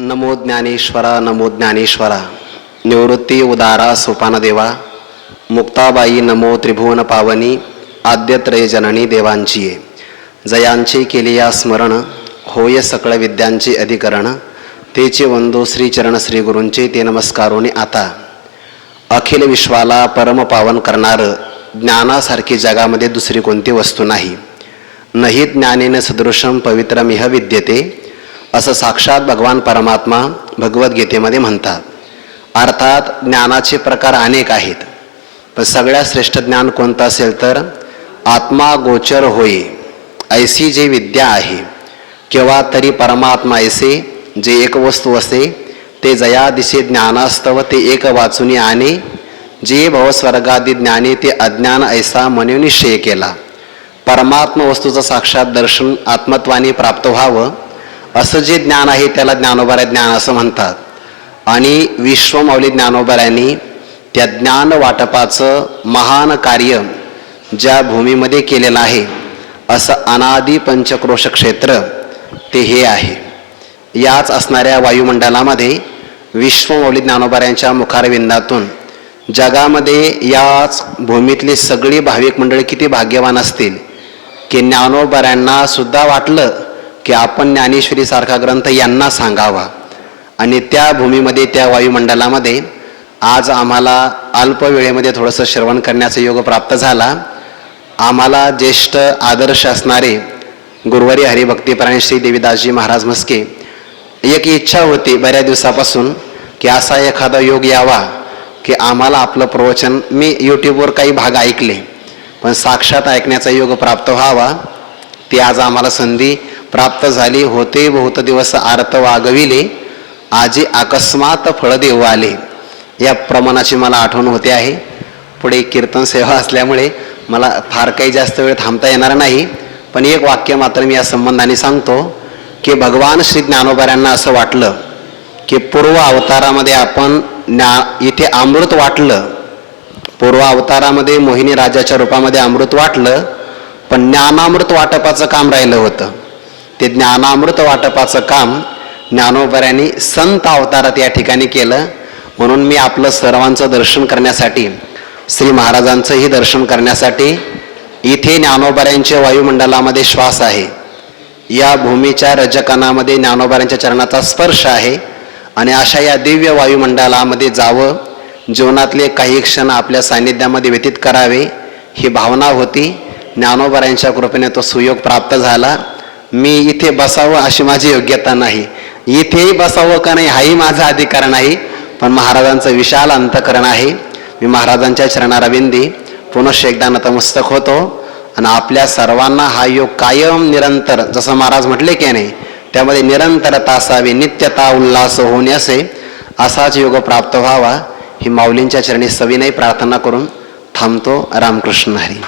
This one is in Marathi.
नमो ज्ञानेश्वरा नमो ज्ञानेश्वरा. निवृत्ती उदारा सोपानदेवा मुक्ताबाई नमो त्रिभुवन पावनी. आद्यत्रय जननी देवांची जयांची जयांचे या स्मरण होय सकळ विद्यांचे अधिकरण. तेचे वंदो श्रीचरण श्री गुरूंचे ते नमस्कारोनी आता. अखिल विश्वाला परम पावन करणारं ज्ञानासारखी जगामध्ये दुसरी कोणती वस्तू नाही. नही ज्ञानेन सदृशम पवित्रमिह विद्यते. असं साक्षात भगवान परमात्मा भगवद्गीतेमध्ये म्हणतात. अर्थात ज्ञानाचे प्रकार अनेक आहेत. पण सगळ्यात श्रेष्ठ ज्ञान कोणतं असेल तर आत्मा गोचर होय ऐसी जी विद्या आहे. किंवा तरी परमात्मा ऐसे जे एक वस्तू असे ते जया दिशे ज्ञानास्तव ते एक वाचुनी आणे जे भवस्वर्गादी ज्ञाने ते अज्ञान ऐसा म्हणून निश्चय केला. परमात्मा वस्तूचं साक्षात दर्शन आत्मत्वाने प्राप्त व्हावं. असं जे ज्ञान आहे त्याला ज्ञानोबाऱ्या ज्ञान असं म्हणतात. आणि विश्वमौली ज्ञानोबऱ्यांनी त्या ज्ञान वाटपाचं महान कार्य ज्या भूमीमध्ये केलेलं आहे असं अनादी पंचक्रोश क्षेत्र ते हे आहे. याच असणाऱ्या वायुमंडलामध्ये विश्वमौली ज्ञानोबाऱ्यांच्या मुखारविंदातून जगामध्ये याच भूमीतली सगळी भाविक मंडळी किती भाग्यवान असतील की ज्ञानोबाऱ्यांना सुद्धा वाटलं की आपण ज्ञानेश्वरीसारखा ग्रंथ यांना सांगावा. आणि त्या भूमीमध्ये त्या वायुमंडलामध्ये आज आम्हाला अल्प वेळेमध्ये थोडंसं श्रवण करण्याचा योग प्राप्त झाला. आम्हाला ज्येष्ठ आदर्श असणारे गुरुवारी हरिभक्तीपरायण श्री देवीदासजी महाराज मस्के एक इच्छा होती बऱ्याच दिवसापासून की असा एखादा योग यावा की आम्हाला आपलं प्रवचन मी यूट्यूबवर काही भाग ऐकले पण साक्षात ऐकण्याचा योग प्राप्त व्हावा ती आज आम्हाला संधी प्राप्त झाली होते बहुत दिवस आरत वागविले आजी अकस्मात फळ देऊ आले. या प्रमाणाची मला आठवण होते आहे. पुढे कीर्तन सेवा असल्यामुळे मला फार काही जास्त वेळ थांबता येणार नाही. पण एक वाक्य मात्र मी या संबंधाने सांगतो की भगवान श्री ज्ञानोबाऱ्यांना असं वाटलं की पूर्व अवतारामध्ये आपण ज्ञा इथे अमृत वाटलं. पूर्व अवतारामध्ये मोहिनी राजाच्या रूपामध्ये अमृत वाटलं पण ज्ञानामृत वाटपाचं काम राहिलं होतं. ते ज्ञानामृत वाटपाचं काम ज्ञानोबऱ्यांनी संत अवतारात या ठिकाणी केलं. म्हणून मी आपलं सर्वांचं दर्शन करण्यासाठी श्री महाराजांचंही दर्शन करण्यासाठी इथे ज्ञानोबऱ्यांच्या वायुमंडलामध्ये श्वास आहे. या भूमीच्या रजकणामध्ये ज्ञानोबाऱ्यांच्या चरणाचा स्पर्श आहे आणि अशा या दिव्य वायुमंडलामध्ये जावं जीवनातले काही क्षण आपल्या सान्निध्यामध्ये व्यतीत करावे ही भावना होती. ज्ञानोबाऱ्यांच्या कृपेने तो सुयोग प्राप्त झाला. मी इथे बसावं अशी माझी योग्यता नाही. इथेही बसावं का नाही हाही माझा अधिकार नाही. पण महाराजांचं विशाल अंतकरण आहे. मी महाराजांच्या चरणारविंदी पुनश एकदा नतमस्तक होतो. आणि आपल्या सर्वांना हा योग कायम निरंतर जसं महाराज म्हटले की नाही त्यामध्ये निरंतरता असावी नित्यता उल्हास होणे असे असाच योग प्राप्त व्हावा ही माऊलींच्या चरणी सविनय प्रार्थना करून थांबतो रामकृष्ण हरी.